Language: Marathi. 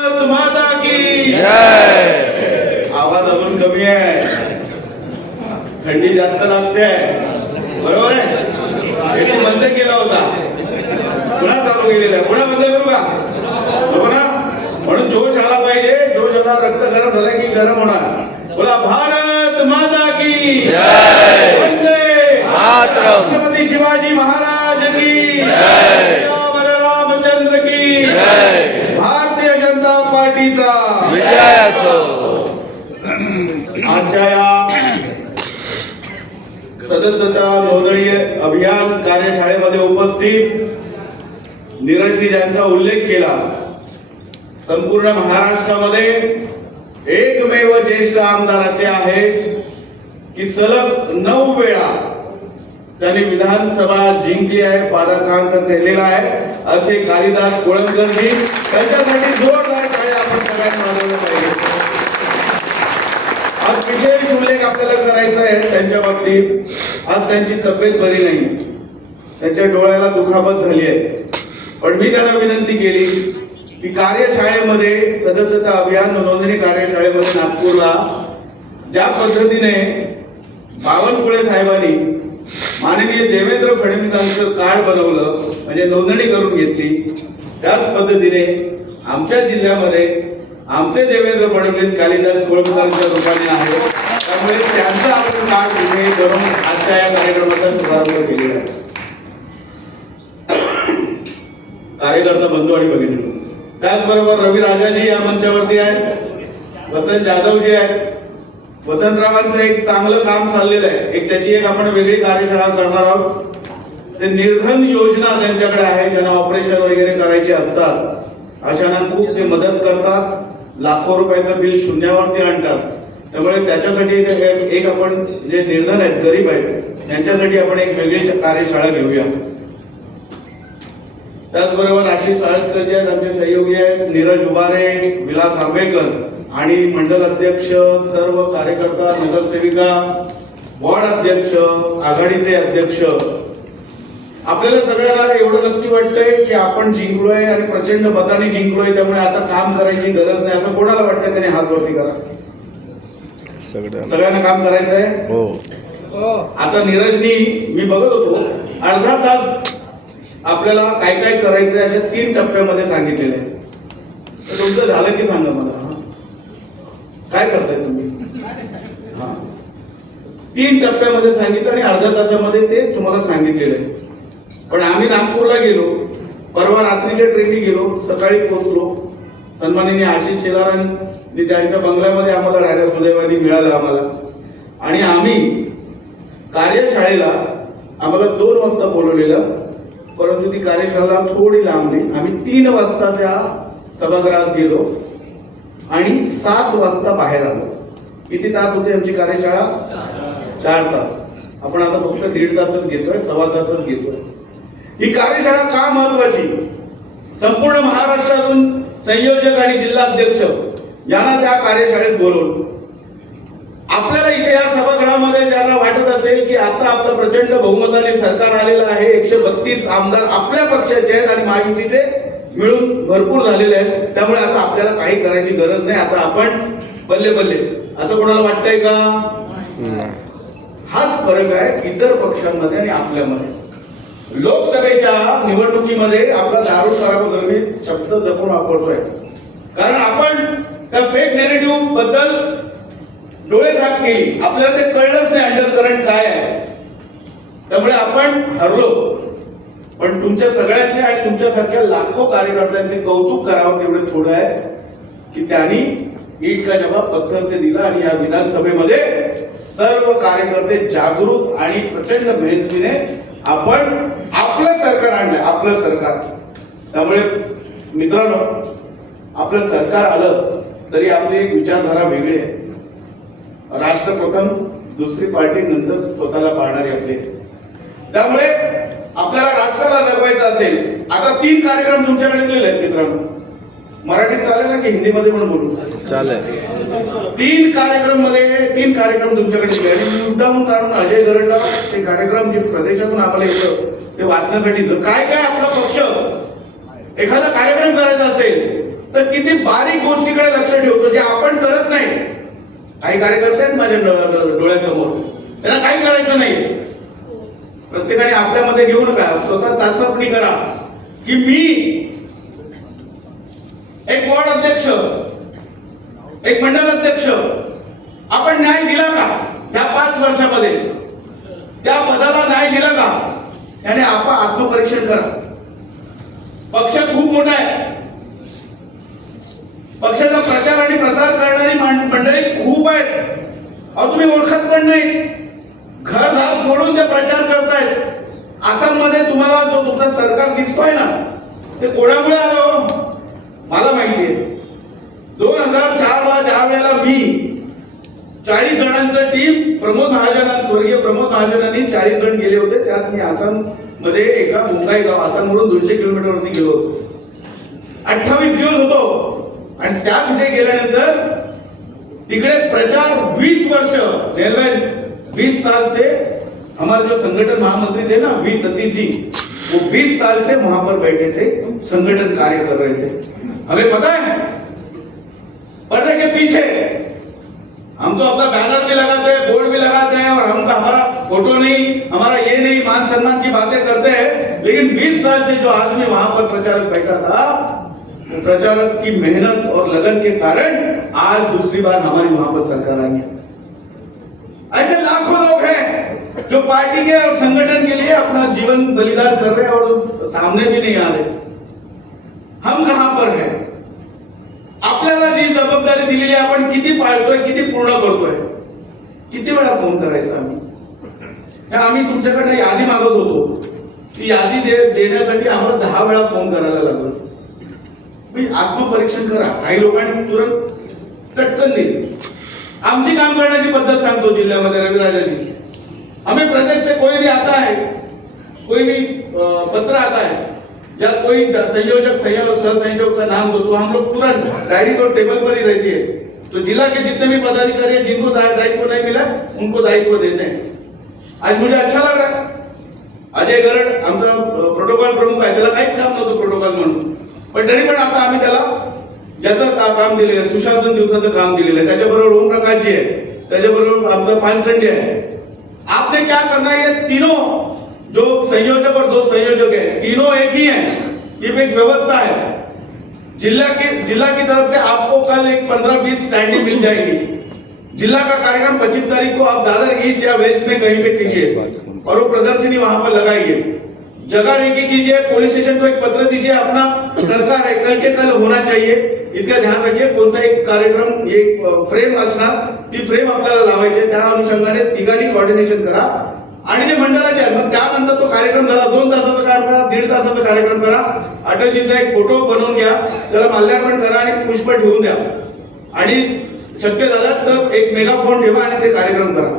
माता की जय। आवाज अजून कमी आहे, थंडी जास्त लागते बरोबर आहे। एक बंद केला होता, पुन्हा चालू केलेला आहे, पुन्हा बंद करू का? नको ना, म्हणून जोश आला पाहिजे। जोश आला, रक्त गरम झाला की गरम होणार। बोला भारत माता की जय। वंदे मातरम। छत्रपती शिवाजी महाराज की जय। रामचंद्र की जय। भारतीय जनता पार्टीचा विजय असो। आजच्या या सदस्यता नोंदणी अभियान कार्यशाळेमध्ये उपस्थित नीरजनी ज्यांचा उल्लेख केला, संपूर्ण महाराष्ट्रामध्ये एकमेव ज्येष्ठ आमदार असे आहेत की सलग 9 वेळा त्यांनी विधानसभा जिंकली आहे, पादाक्रांत केलेला आहे, असे कालिदास कोळंबकरजी। त्यांच्यासाठी जोरदार टाळ्या आपण सगळ्यांनी वाजवल्या पाहिजे। आज विशेष उल्लेख आपल्याला करायचा आहे त्यांच्या बाबतीत। आज त्यांची तब्येत बरी नाही, त्यांच्या डोळ्याला दुखापत झाली आहे, पण मी त्यांना विनंती केली की कार्यशाळेमध्ये, सदस्यता अभियान नोंदणी कार्यशाळेमध्ये नागपूरला ज्या पद्धतीने बावनकुळे साहेबांनी माननीय देवेंद्र फडणवीसांचं कार्ड बनवलं, म्हणजे नोंदणी करून घेतली, त्याच पद्धतीने आमच्या जिल्ह्यामध्ये आमचे देवेंद्र फडणवीस कालिदास कोळंबकरांच्या रूपाने आहे। त्यामुळे त्यांचं आपण कार्ड विजयी करून आजच्या या कार्यक्रमाचा शुभारंभ केलेला आहे। कार्यकर्ता बंधू आणि भगिनी, त्याचबरोबर रवी राजाजी या मंचावरती आहेत, वसंत जाधवजी आहेत। वसंतरावांचं एक चांगलं काम चाललेलं आहे, त्याची आपण वेगळी कार्यशाळा करणार आहोत। ते निर्धन योजना त्यांच्याकडे आहे, ज्यांना ऑपरेशन वगैरे करायचे असतात अशांना खूप ते मदत करतात, लाखो रुपयाचं बिल शून्यावरती आणतात। त्यामुळे त्याच्यासाठी एक आपण जे निर्धन आहेत, गरीब आहेत, त्यांच्यासाठी आपण एक वेगळी कार्यशाळा घेऊया। त्याचबरोबर आशिष साळसकर आहेत, आमचे सहयोगी आहेत, नीरज उबारे, विलास आंबेकर आणि मंडल अध्यक्ष, सर्व कार्यकर्ता, नगरसेविका, वॉर्ड अध्यक्ष, आघाडीचे अध्यक्ष। आपल्याला सगळ्यांना एवढं नक्की वाटतंय की आपण जिंकलोय आणि प्रचंड मताने जिंकलोय, त्यामुळे आता काम करायची गरज नाही, असं कोणाला वाटतं? त्याने हात वरती करा। सगळ्यांना काम करायचं आहे हो। आता नीरजनी, मी बघत होतो, अर्धा तास आपल्याला काय काय करायचं अशा 3 टप्प्यामध्ये सांगितलेलं आहे। तुमचं झालं की सांगा मला, काय करताय तुम्ही? 3 टप्प्यामध्ये सांगितलं आणि अर्ध्या तासामध्ये ते तुम्हाला सांगितलेलं आहे। पण आम्ही नागपूरला गेलो, परवा रात्रीच्या ट्रेननी गेलो, सकाळी पोहोचलो। सन्माननीय आशिष शेलारांनी त्यांच्या बंगल्यामध्ये आम्हाला राहायला सुदैवाने मिळालं आम्हाला, आणि आम्ही कार्यशाळेला आम्हाला 2 वाजता बोलवलेलं, परंतु ती कार्यशाळा थोडी लांबली। आम्ही 3 वाजता त्या सभागृहात गेलो आणि 7 वाजता बाहेर आलो। किती तास होती आमची कार्यशाळा? 4 तास। आपण आता फक्त 1.5 तासच घेतोय, 1.25 तासच घेतोय। ही कार्यशाळा का महत्वाची? संपूर्ण महाराष्ट्रातून संयोजक आणि जिल्हाध्यक्ष यांना त्या कार्यशाळेत बोलवलं। आपल्याला इथे या सभागृहामध्ये ज्यांना वाटत असेल की आता आपलं प्रचंड बहुमताने सरकार आलेलं आहे, 132 आमदार आपल्या पक्षाचे आहेत आणि महायुतीचे मिळून भरपूर झालेले आहेत, त्यामुळे आता आपल्याला काही करायची गरज नाही, आता आपण बल्ले बल्ले, असं कोणाला वाटतंय का? हाच फरक आहे इतर पक्षांमध्ये आणि आपल्यामध्ये। लोकसभेच्या निवडणुकीमध्ये आपला दारू खराब मी शब्द जपून वापरतोय, कारण आपण त्या फेक नेरेटिव्ह बद्दल डोळे झाक केली, आपल्याला ते कळलंच नाही अंडरकरंट काय आहे, त्यामुळे आपण हरलो। पण तुमच्या सगळ्यांचे आणि तुमच्यासारख्या लाखो कार्यकर्त्यांचे कौतुक करावं तेवढे थोडं आहे की त्यांनी ईट का जवाब पत्थर से दिला आणि या विधानसभेमध्ये सर्व कार्यकर्ते जागृत आणि प्रचंड मेहनतीने आपण आपलं सरकार आणलं, आपलं सरकार। त्यामुळे मित्रांनो, आपलं सरकार आलं तरी आपली एक विचारधारा वेगळी आहे। राष्ट्र प्रथम, दुसरी पार्टी नंतर स्वतःला पाहणारी आपली। त्यामुळे आपल्याला राष्ट्राला जगवायचं असेल, आता 3 कार्यक्रम तुमच्याकडे दिलेले आहेत मित्रांनो। मराठीत चालेल ना की हिंदीमध्ये पण बोलू? चालेल। 3 कार्यक्रम तुमच्याकडे दिले आणि मुद्दाम कारण अजय गरडला ते कार्यक्रम जे प्रदेशातून आम्हाला येतं ते वाचण्यासाठी, काय काय आपला पक्ष एखादा कार्यक्रम करायचा असेल तर किती बारीक गोष्टीकडे लक्ष ठेवतो जे आपण करत नाही. काही कार्यकर्ते आहेत माझ्या डोळ्यासमोर, त्यांना काही करायचं नाही. प्रत्येकाने आपल्यामध्ये घेऊ नका, स्वतः चाचपणी करा की मी एक वॉर्ड अध्यक्ष, एक मंडल अध्यक्ष, आपण न्याय दिला का या 5 वर्षामध्ये? त्या पदाला न्याय दिला का? याने आपण आत्मपरीक्षण करा. पक्ष खूप मोठा आहे, पक्षाचा प्रचार आणि प्रसार करणारी मंडळी खूप आहेत. अहो तुम्ही ओळखत पण नाही, घरदार सोडून ते प्रचार करतायत. आसाममध्ये तुम्हाला जो तुमचा सरकार दिसतोय ना, ते कोणामुळे आलं? मला माहिती आहे. 2004 ला ज्या वेळेला मी 40 जणांचं टीम स्वर्गीय प्रमोद महाजनांनी 40 जण गेले होते, त्यात मी आसाम मध्ये एका मुंगाई गाव, आसामवरून 200 किलोमीटर वरती गेलो होतो. 28 दिवस होतो आणि त्या तिथे गेल्यानंतर तिकडे प्रचार 20 वर्ष, 20 साल से हमारे जो संगठन महामंत्री थे ना, वी सतीश जी, वो 20 साल से वहां पर बैठे थे, संगठन कार्य कर रहे थे. हमें पता है पर्दे के पीछे हम तो अपना बैनर भी लगाते हैं, बोर्ड भी लगाते हैं, और हम हमारा फोटो नहीं, हमारा ये नहीं, मान सम्मान की बातें करते हैं. लेकिन 20 साल से जो आदमी वहां पर प्रचारक बैठा था, प्रचारक की मेहनत और लगन के कारण आज दूसरी बार हमारी वहां पर सरकार आई है. ऐसे लाखों लोग हैं जो पार्टी के और संगठन के लिए अपना जीवन बलिदान कर रहे हैं और सामने भी नहीं आ रहे. हम कहां पर हैं? आपल्याला जी जबाबदारी दिलेली आहे आपण किती पाळतोय, किती पूर्ण करतोय? किती वेळा फोन करायचा आम्ही तुमच्याकडे यादी मागत होतो, ती यादी देण्यासाठी आम्हाला 10 वेळा फोन करायला लागलो. आत्मपरीक्षण करा. काही लोकांनी तुरंत चटकन दिली. आमची काम करण्याची पद्धत सांगतो जिल्ह्यामध्ये रविराजांनी. हमें प्रदेश से कोई भी आता है, कोई भी पत्र आता है या कोई संयोजक सहसंयोजक का नाम दो, तो हम लोग तुरंत डायरी तो टेबल पर ही रहती है, तो जिला के जितने भी पदाधिकारी हैं जिनको दायित्व नहीं मिला उनको दायित्व देते हैं. आज मुझे अच्छा लग रहा है. अजय गरड आमचा प्रोटोकॉल प्रमुख आहे, त्याला काहीच काम नव्हतं प्रोटोकॉल म्हणून, पण तरी पण आता आम्ही त्याला याचं काम दिलेलं, सुशासन दिवसाचं काम दिलेलं आहे. त्याच्याबरोबर ओमप्रकाश जी आहे, त्याच्याबरोबर आमचा पानसंडे आहे. आपने क्या करना है? ये तीनों जो संयोजक और 2 संयोजक है, तीनों एक ही हैं. सिर्फ एक व्यवस्था है. जिला की तरफ से आपको कल एक 15-20 स्टैंडिंग मिल जाएगी. जिला का कार्यक्रम 25 तारीख को आप दादर ईस्ट या वेस्ट में कहीं पे कीजिए और वो प्रदर्शनी वहां पर लगाइए. जगह रेकी कीजिए, पुलिस स्टेशन को एक पत्र दीजिए, अपना सरकार है, कल के कल होना चाहिए. इसका ध्यान रखिए. कोणता एक कार्यक्रम, एक फ्रेम असणार, ती फ्रेम आपल्याला लावायची. त्या अनुषंगाने तिघांनी कोऑर्डिनेशन करा. आणि जे मंडळाचे आहे, मग त्यानंतर तो कार्यक्रम झाला, 2 तासाचा कार्यक्रम करा, 1.5 तासाचा कार्यक्रम करा. अटलजीचा एक फोटो बनवून घ्या, त्याला माल्यार्पण करा आणि पुष्प ठेवून द्या. आणि शक्य झालं तर एक मेगाफोन ठेवा आणि ते कार्यक्रम करा.